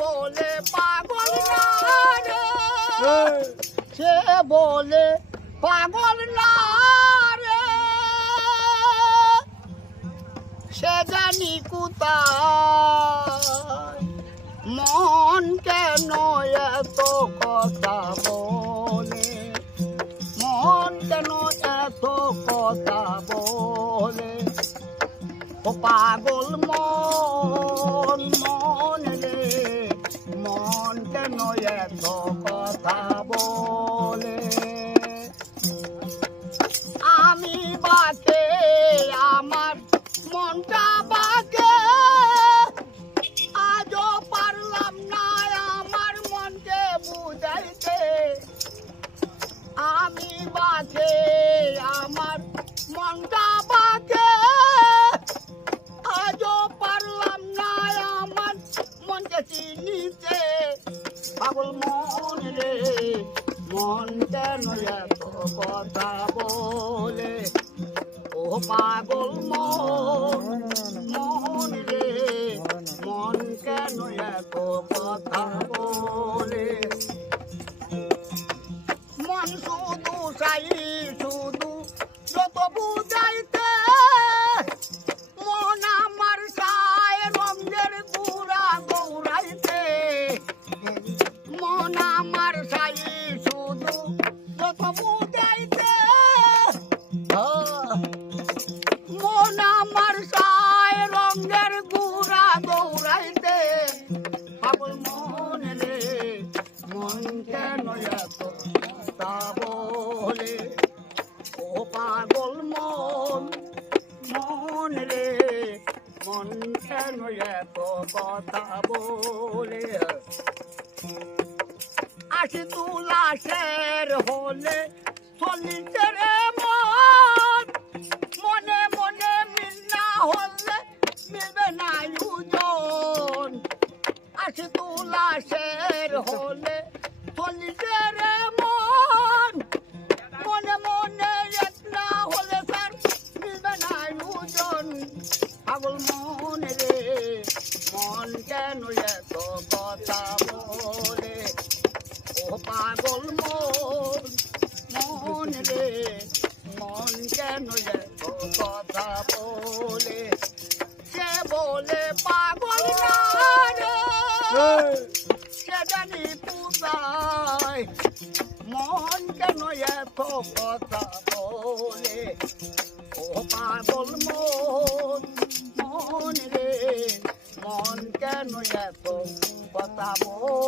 বলে পাগল না রে, সে বলে পাগল না রে, সে জানি কোথায় মন কেন এত কথা বলে, মন কেন এত কথা বলে, ও পাগল মন মন রে, মন কেন এত কথা বলে। আমি বাকে আমার মনটা বাকে, আজও পারলাম না আমার মনকে বুঝাইতে। আমি বাকে আমার মনটা বাকে, আজও পারলাম না আমার মনকে চিনিতে। পাগল মন রে, মন কেন এত কথা বলে, ও পাগল মন মন রে, মন কেন এত কথা বলে। মন শুধু চাই শুধু যত বুঝাইতে, মন আমার চায় রঙের গুড়া দৌড়াইতে। মন আমার চাই শুধু যত বুঝাইতে, মন আমার চায় রঙের গুড়া দৌড়াইতে। পাগল মন রে, মন কেন এত কথা বলে, ও পাগল মন মন রে, মন কেন এত কথা বলে। আশি তুলাশের হলে চলিতে রে মন, মনে মনে মিল না হলে মিলবে না ওজন। আশি তুলাশের হলে চলিতে রে মন, মনে মনে এক না হলে স্যার মিলবে না ওজন। পাগল মন রে, মন কেন এত কথা বলে, ও পাগল মন মন রে, মন কেন এত কথা বলে। সে বলে পাগল না রে, সে জানি কোথায় মন কেন এত কথা বলে, ও পাগল মন মন রে, মন কেন এত কথা বলে।